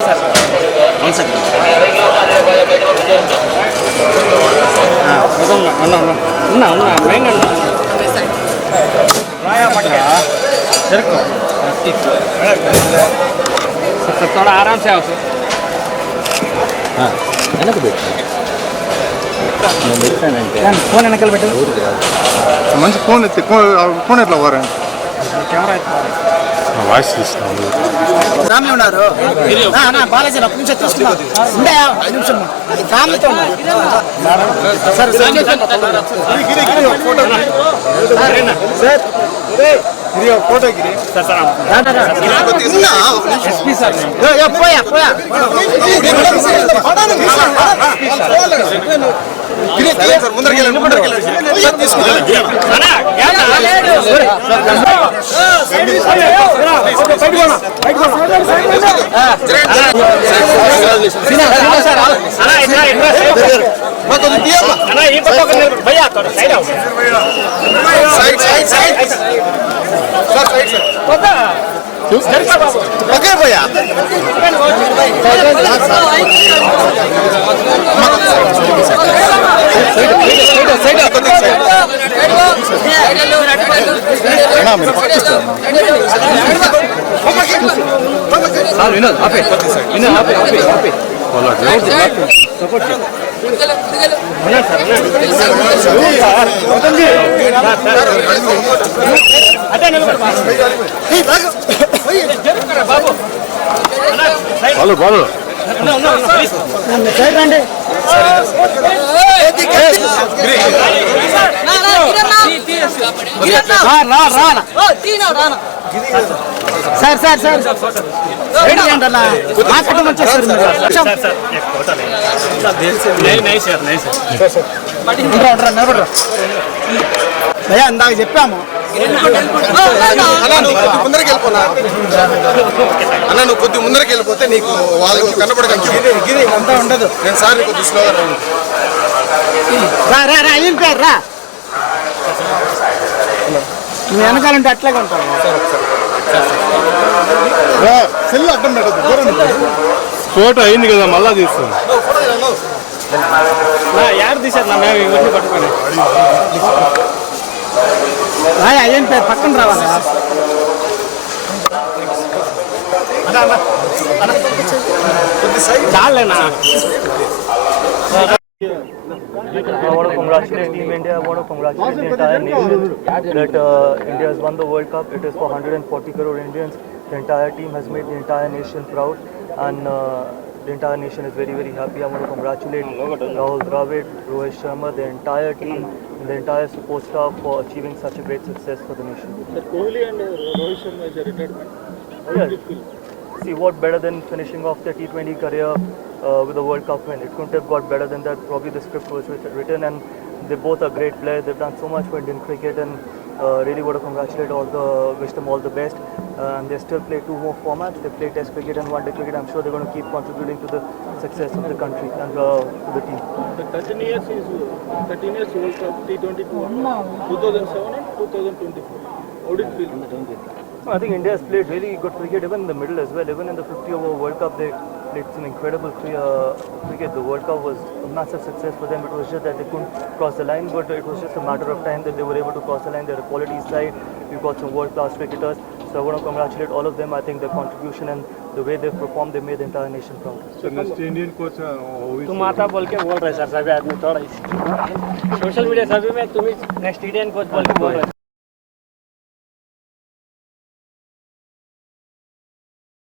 One second அண்ணா அண்ணா அண்ணா. மேங்க ராயா பட்டா இருக்கும் தோட ஆராம் சே எனக்கு ಬೇಕು ಫೋನ್ ಏನಕ್ಕೆ ಬಿಟ್ಟು ಮಂಚು ಫೋನ್ ಇತ್ತು ಫೋನ್ ಇರಲ್ಲ ವರ ಕ್ಯಾಮ್ರಾ వాయిస్ తీస్తున్నాను ఫ్యామిలీ ఉన్నారు? బాలాజీ ఒక్క నిమిషం తీసుకున్నా. ఉండే ఐదు నిమిషం. ఫ్యామిలీతో సార్ సార్ ఫోటో గిరి యో, పోయా పోయా వినోద్ ఆపే వినోద్ ఆపే ఆపే ఆపే బాలు బాలు సైడ్ రండి సార్ సార్ సార్ ఇందాక చెప్పాము అన్న నువ్వు కొద్ది ముందరికి వెళ్ళిపోనా అన్న నువ్వు కొద్ది ముందరికి వెళ్ళిపోతే నీకు వాళ్ళకి కనపడగలదు గిరి అంతా ఉండదు నేను సార్ కొద్ది స్లోగా రా రా రా పేరు రా నువ్వు వెనకాలంటే అట్లాగే ఉంటావు సెల్ అడ్డం పెట్టదు దూరం ఫోటో అయింది కదా మళ్ళా తీస్తాను యాడ్ తీశారు నా మేము ఇవన్నీ పట్టుకొని. ఏం పేరు పక్కన రావాలా. చాలేనా? Want to congratulate Team India. I want to congratulate the entire nation that uh, India has won the World Cup. It is for 140 crore Indians. The entire team has made the entire nation proud, and uh, the entire nation is very, very happy. I want to congratulate Rahul Dravid, Rohit Sharma, the entire team, and the entire support staff for achieving such a great success for the nation. Kohli and Rohit Sharma is a retirement. Yeah. See what better than finishing off their T20 career uh, with a World Cup win. It couldn't have got better than that. Probably the script was written, and they both are great players. They've done so much for Indian cricket, and uh, really want to congratulate all the, wish them all the best. Uh, and they still play two more formats. They play Test cricket and One Day cricket. I'm sure they're going to keep contributing to the success of the country and uh, to the team. The 13 years is 13 years World Cup T20 tour 2007 and 2024. How did it feel? I think India has played really good cricket even in the middle as well. Even in the 50 over World Cup, they played some incredible cri- uh, cricket. The World Cup was a massive success for them. It was just that they couldn't cross the line, but it was just a matter of time that they were able to cross the line. They're a quality side. We've got some world class cricketers. So I want to congratulate all of them. I think their contribution and the way they've performed, they made the entire nation proud. So next Indian coach, uh, who is तुम आता बोल के बोल रहे sir सभी आदमी थोड़ा social media सभी में तुम नेक्स्ट इंडियन कोच बोल के बोल रहे